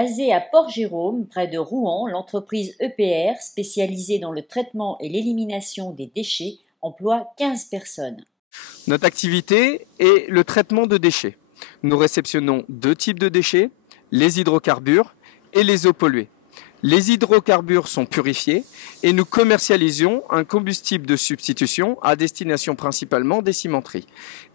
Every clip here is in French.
Basée à Port-Jérôme, près de Rouen, l'entreprise EPR, spécialisée dans le traitement et l'élimination des déchets, emploie 15 personnes. Notre activité est le traitement de déchets. Nous réceptionnons deux types de déchets, les hydrocarbures et les eaux polluées. Les hydrocarbures sont purifiés et nous commercialisons un combustible de substitution à destination principalement des cimenteries.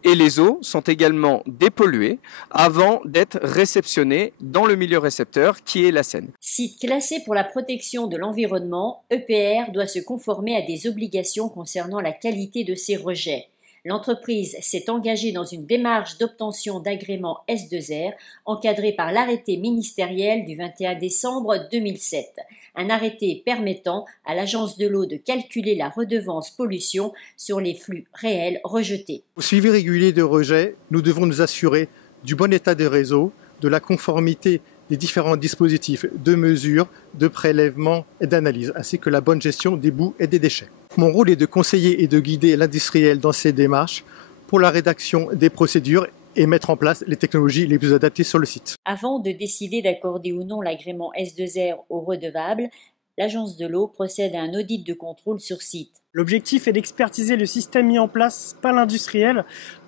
Et les eaux sont également dépolluées avant d'être réceptionnées dans le milieu récepteur qui est la Seine. Site classé pour la protection de l'environnement, EPR doit se conformer à des obligations concernant la qualité de ses rejets. L'entreprise s'est engagée dans une démarche d'obtention d'agrément S2R encadrée par l'arrêté ministériel du 21 décembre 2007. Un arrêté permettant à l'Agence de l'eau de calculer la redevance pollution sur les flux réels rejetés. Au suivi régulier de rejets, nous devons nous assurer du bon état des réseaux, de la conformité des différents dispositifs de mesure, de prélèvement et d'analyse, ainsi que la bonne gestion des boues et des déchets. Mon rôle est de conseiller et de guider l'industriel dans ses démarches pour la rédaction des procédures et mettre en place les technologies les plus adaptées sur le site. Avant de décider d'accorder ou non l'agrément S2R aux redevables, l'Agence de l'eau procède à un audit de contrôle sur site. L'objectif est d'expertiser le système mis en place par l'industriel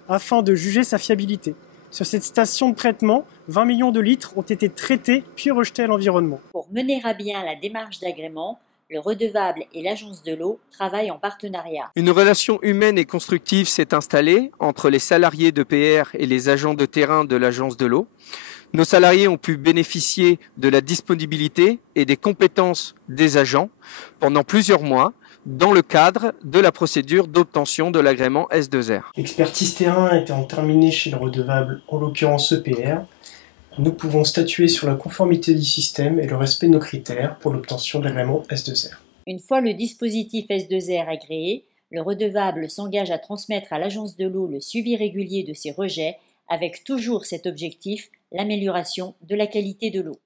afin de juger sa fiabilité. Sur cette station de traitement, 20 millions de litres ont été traités puis rejetés à l'environnement. Pour mener à bien la démarche d'agrément, le redevable et l'Agence de l'eau travaillent en partenariat. Une relation humaine et constructive s'est installée entre les salariés d'EPR et les agents de terrain de l'Agence de l'eau. Nos salariés ont pu bénéficier de la disponibilité et des compétences des agents pendant plusieurs mois dans le cadre de la procédure d'obtention de l'agrément S2R. L'expertise terrain étant terminée chez le redevable, en l'occurrence EPR, nous pouvons statuer sur la conformité du système et le respect de nos critères pour l'obtention de l'agrément S2R. Une fois le dispositif S2R agréé, le redevable s'engage à transmettre à l'Agence de l'eau le suivi régulier de ses rejets avec toujours cet objectif, l'amélioration de la qualité de l'eau.